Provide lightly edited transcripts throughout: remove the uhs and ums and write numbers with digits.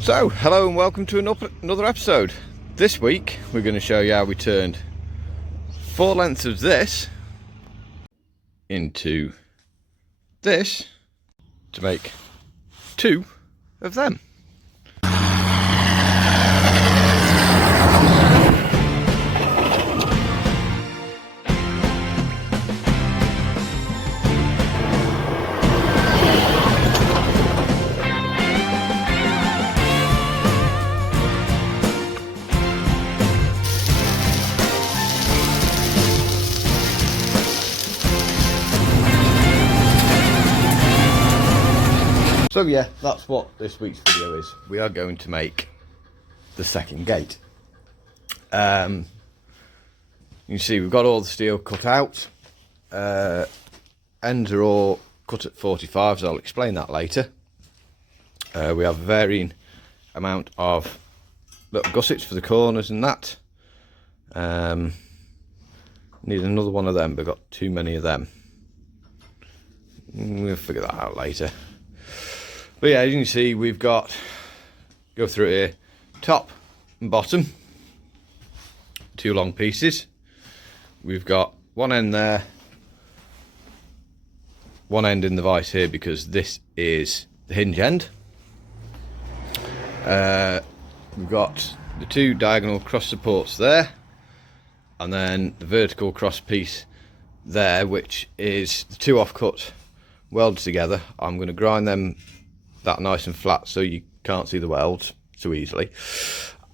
So, hello and welcome to another episode. This week we're going to show you how we turned 4 lengths of this into this to make 2 of them. So yeah, that's what this week's video is. We are going to make the second gate. You can see we've got all the steel cut out. Ends are all cut at 45s, I'll explain that later. We have a varying amount of little gussets for the corners and that. Need another one of them, but got too many of them. We'll figure that out later. But yeah, as you can see, we've got, go through here, top and bottom, 2 long pieces. We've got one end there, one end in the vise here because this is the hinge end. We've got the 2 diagonal cross supports there, and then the vertical cross piece there, which is the 2 offcut welded together. I'm going to grind them that nice and flat so you can't see the welds so easily,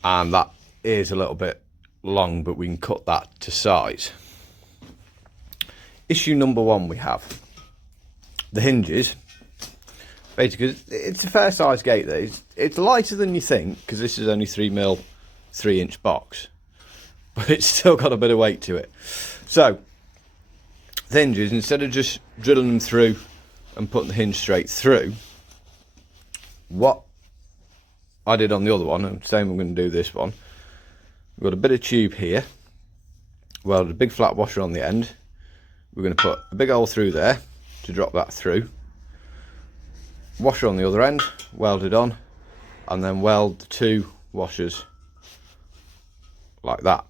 and that is a little bit long, but we can cut that to size. Issue number 1 we have the hinges. Basically it's a fair size gate there. It's lighter than you think because this is only 3mm 3-inch box, but it's still got a bit of weight to it. So the hinges, instead of just drilling them through and putting the hinge straight through, what I did on the other one, and same I'm going to do this one, we've got a bit of tube here, welded a big flat washer on the end. We're going to put a big hole through there to drop that through, washer on the other end, welded on, and then weld the 2 washers like that.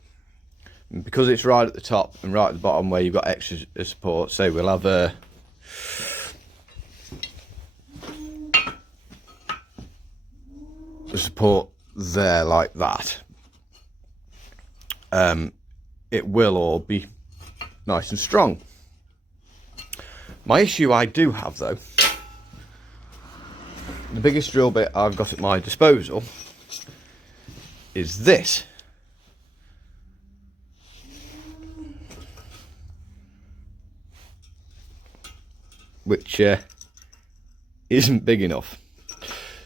And because it's right at the top and right at the bottom where you've got extra support, say we'll have a support there like that, it will all be nice and strong. My issue I do have though, the biggest drill bit I've got at my disposal is this, which isn't big enough.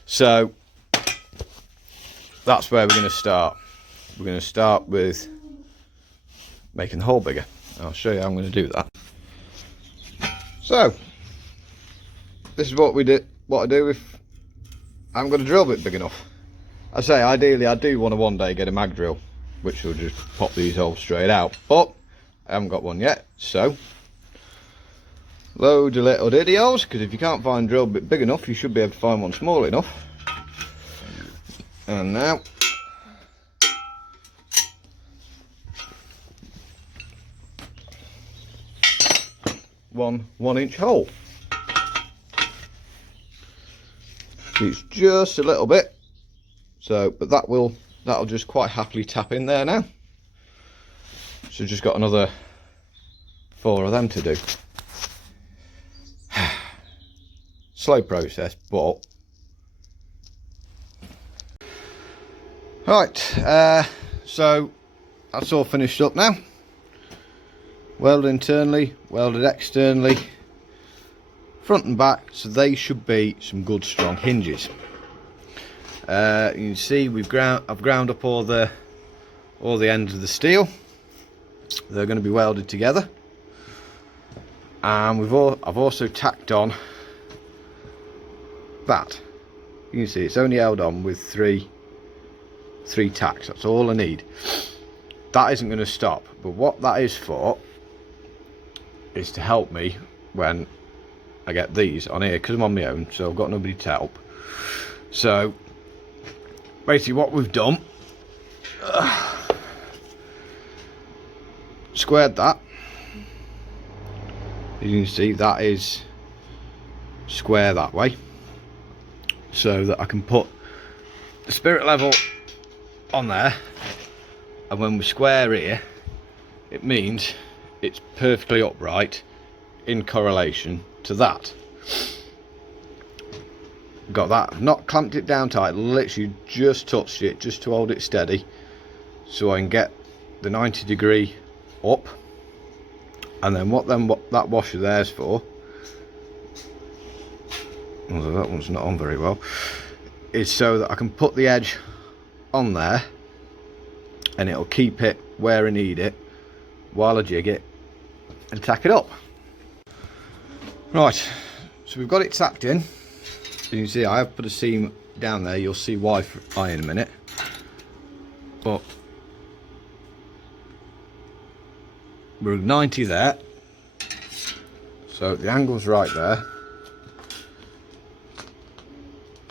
So that's where we're going to start. We're going to start with making the hole bigger. I'll show you how I'm going to do that. So this is what we do. What I do if I haven't got a drill bit big enough. I say ideally I do want to one day get a mag drill, which will just pop these holes straight out, but I haven't got one yet. So loads of little diddy holes, because if you can't find a drill bit big enough, you should be able to find one small enough. And now one 1-inch hole. It's just a little bit, so but that'll just quite happily tap in there now. So just got another 4 of them to do. Slow process, but right, so that's all finished up now. Welded internally, welded externally, front and back, so they should be some good strong hinges. You can see I've ground up all the ends of the steel. They're going to be welded together, and I've also tacked on that. You can see it's only held on with three tacks. That's all I need. That isn't going to stop, but what that is for is to help me when I get these on here, because I'm on my own, so I've got nobody to help. So basically what we've done, squared that. As you can see, that is square that way, so that I can put the spirit level on there, and when we square here, it means it's perfectly upright in correlation to that. Got that. I've not clamped it down tight, literally just touched it just to hold it steady, so I can get the 90° up. And then what that washer there's for, although that one's not on very well, is so that I can put the edge on there and it'll keep it where I need it while I jig it and tack it up. Right, so we've got it tacked in. As you can see, I have put a seam down there. You'll see why in a minute. But we're at 90 there, so the angle's right there.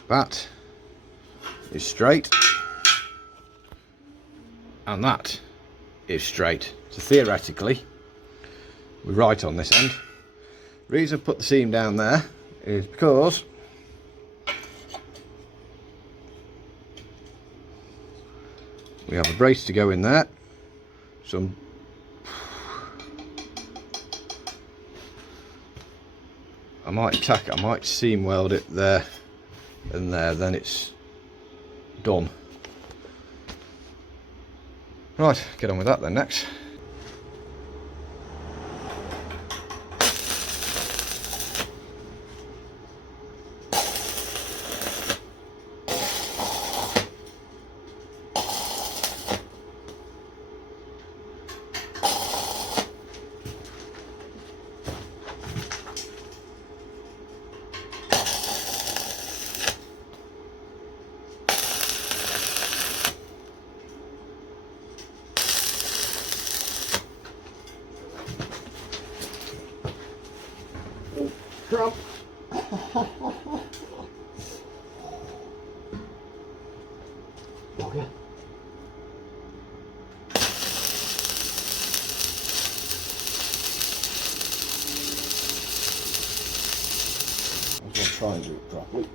That is straight, and that is straight. So theoretically, we're right on this end. The reason I put the seam down there is because we have a brace to go in there. So I might seam weld it there and there, then it's done. Right, get on with that then next. Trump. Okay. I'm going to try and do it properly.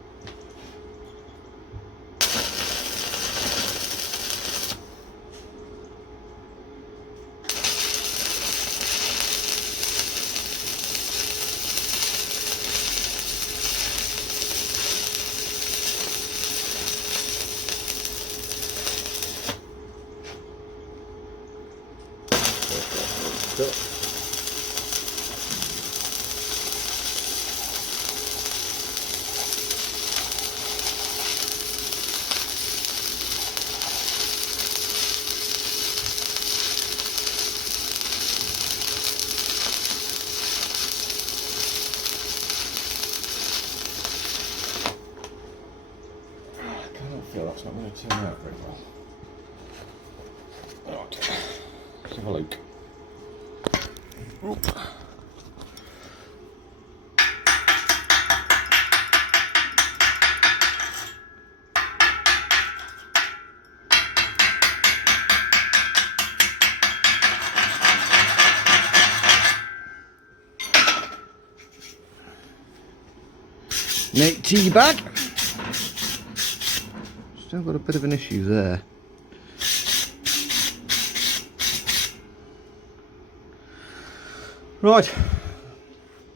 I feel that's not going to turn out very well. Right, let's have a look. Oop. 80 back. Still got a bit of an issue there. Right,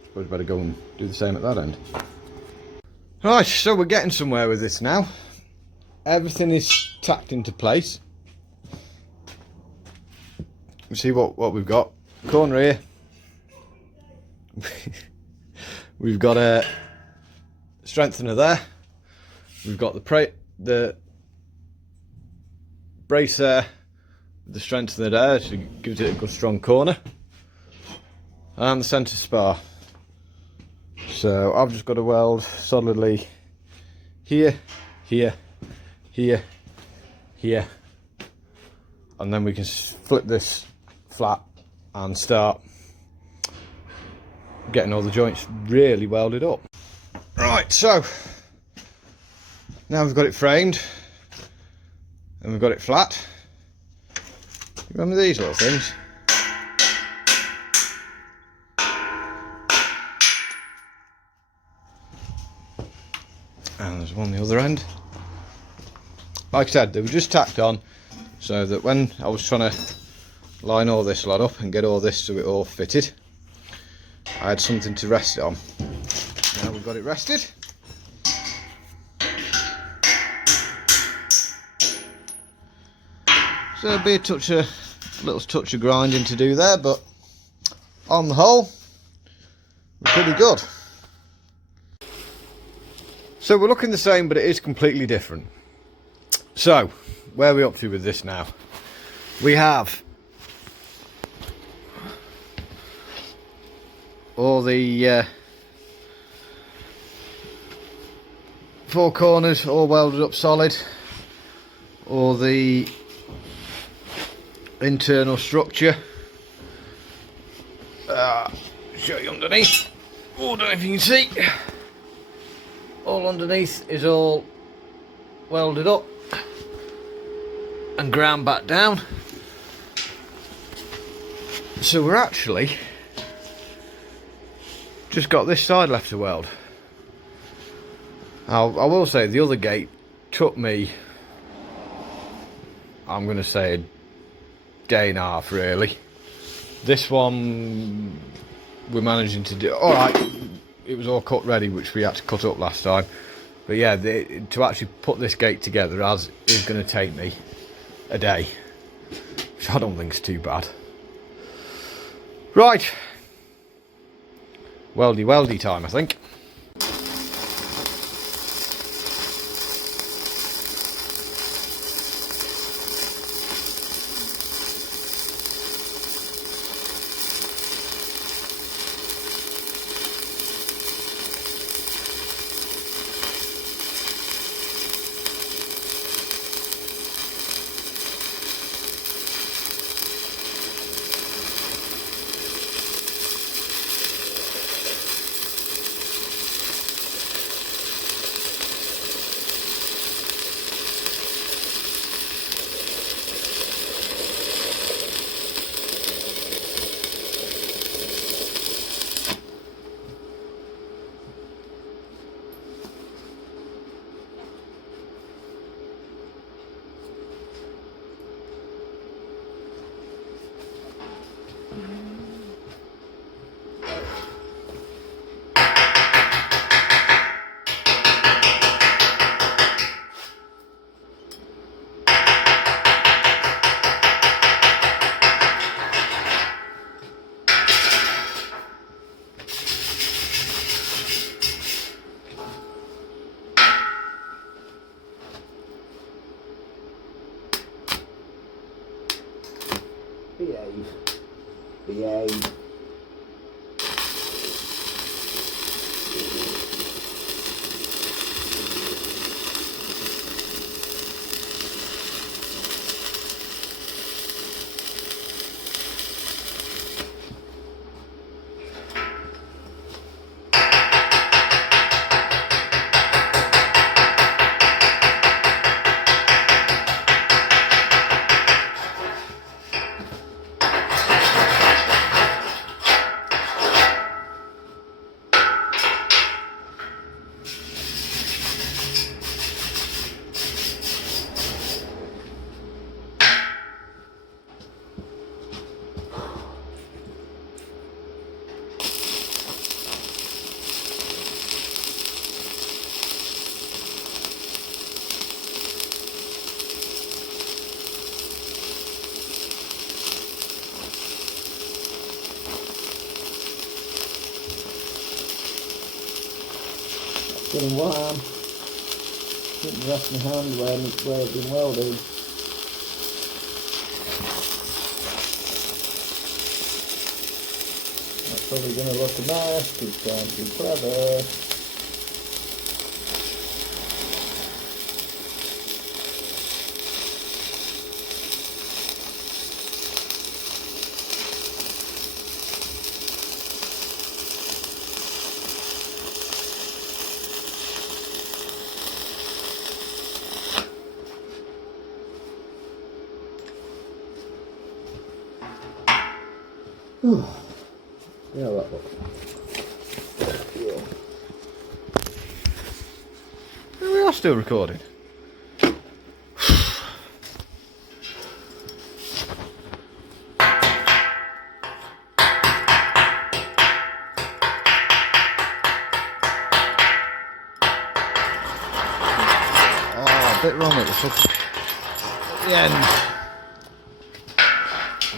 suppose better go and do the same at that end. Right, so we're getting somewhere with this now. Everything is tacked into place. You see what we've got. Corner here. We've got a strengthener there. We've got the brace there, the strengthener there, so it gives it a good strong corner. And the centre spar. So I've just got to weld solidly here, here, here, here, and then we can flip this flat and start getting all the joints really welded up. Right, so now we've got it framed, and we've got it flat. Remember these little things? And there's one on the other end. Like I said, they were just tacked on so that when I was trying to line all this lot up and get all this so it all fitted, I had something to rest it on. Now we've got it rested. So there'll be a little touch of grinding to do there, but on the whole, we're pretty good. So we're looking the same, but it is completely different. So, where are we up to with this now? We have all the four corners all welded up solid, all the internal structure. Show you underneath. Oh, I don't know if you can see. All underneath is all welded up and ground back down. So we're actually just got this side left to weld. I will say the other gate took me, I'm going to say, a day and a half really. This one we're managing to do alright. It was all cut ready, which we had to cut up last time, but yeah, to actually put this gate together is going to take me a day, which I don't think is too bad. Right, weldy time I think. Behave. Getting warm. Didn't rest my hand where it's been welded. That's probably going to look a mess, it's trying to be clever. Yeah, that looks. We are still recording. A bit wrong at the foot. At the end.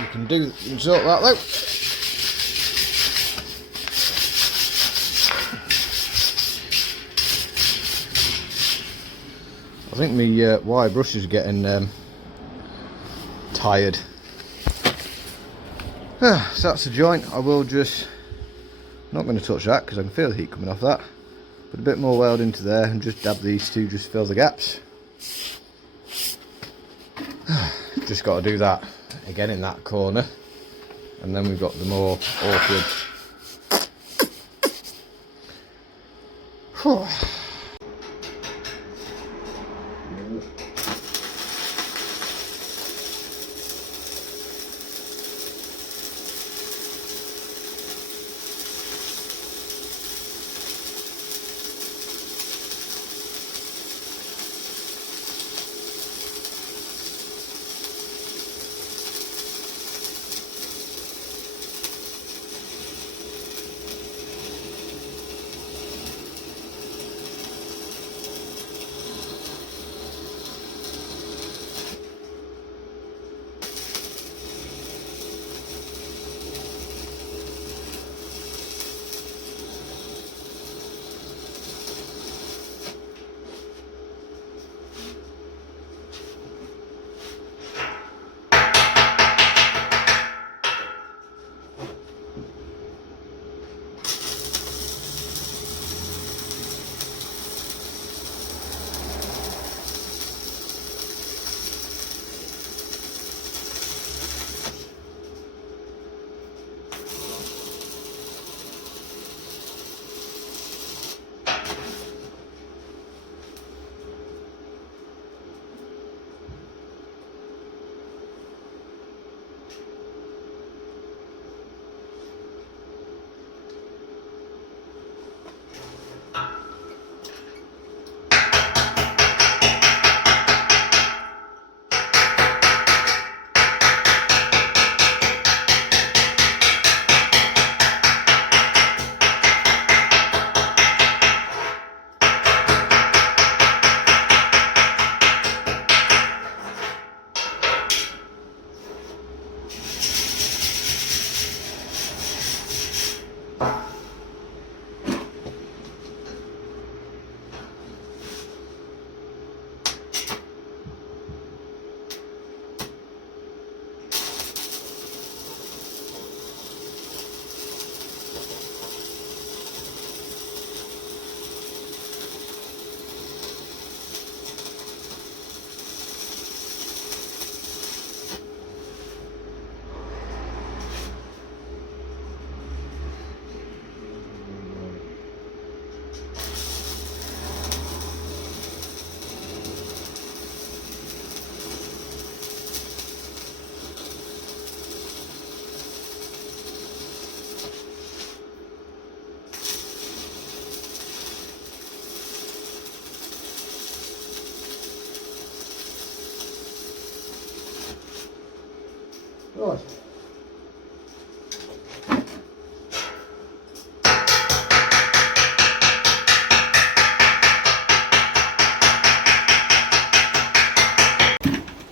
You can sort that out. I think my wire brush is getting tired. So that's the joint. I will just, not going to touch that because I can feel the heat coming off that. Put a bit more weld into there and just dab these two, just fill the gaps. Just got to do that again in that corner, and then we've got the more awkward. Right.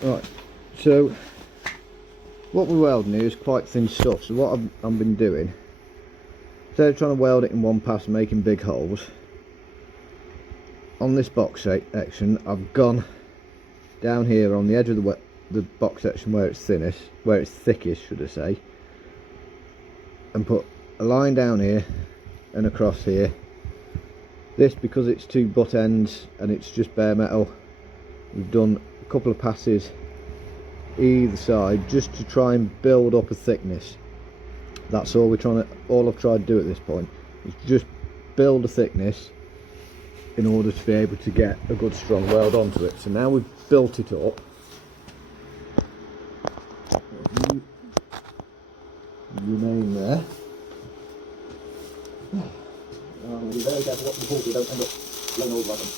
Right, so what we're welding here is quite thin stuff, so what I've been doing, instead of trying to weld it in one pass and making big holes, on this box section I've gone down here on the edge of the box section where it's thickest should I say, and put a line down here and across here. This, because it's two butt ends and it's just bare metal, we've done a couple of passes either side just to try and build up a thickness. That's all I've tried to do at this point is just build a thickness in order to be able to get a good strong weld onto it. So now we've built it up, remain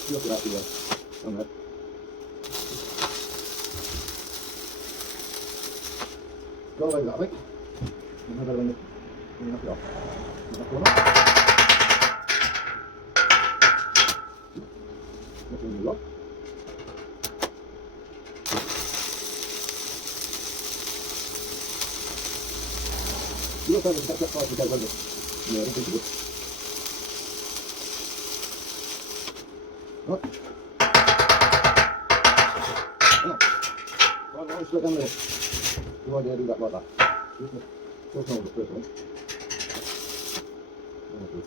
Look at that here. On there. Go away with that, mate. And have it when you knock it off. Knock one off. Knock one off. You look over that side to go under. Yeah, I don't think it would. Right. Now, right, now slow down a minute. Good idea to do that like that. Just hold the first one. Okay.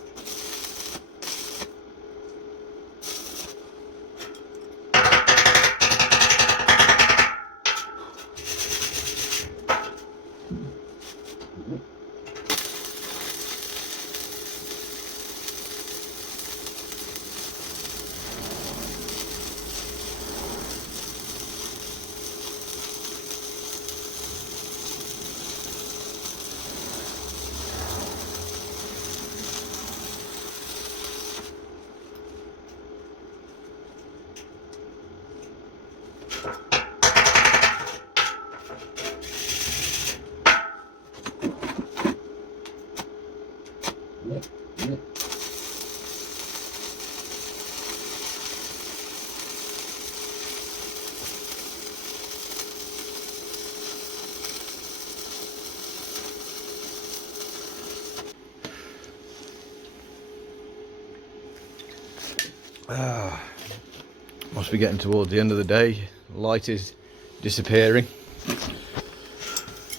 Must be getting towards the end of the day. Light is disappearing.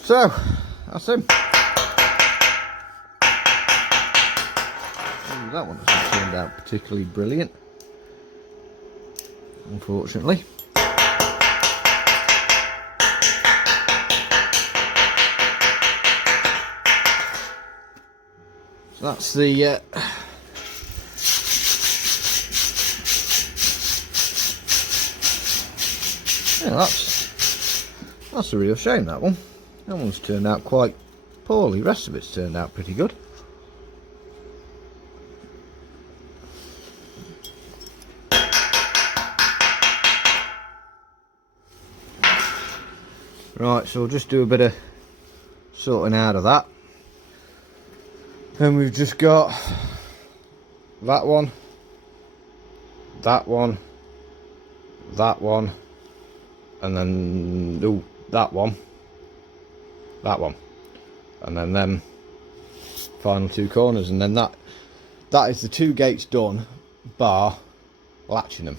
So, that's him. Ooh, that one hasn't turned out particularly brilliant, unfortunately. So that's the yeah, that's a real shame, that one. That one's turned out quite poorly. The rest of it's turned out pretty good. Right, so we'll just do a bit of sorting out of that. Then we've just got that one, that one, that one, and then that one, and then them final two corners, and then that is the two gates done, bar latching them.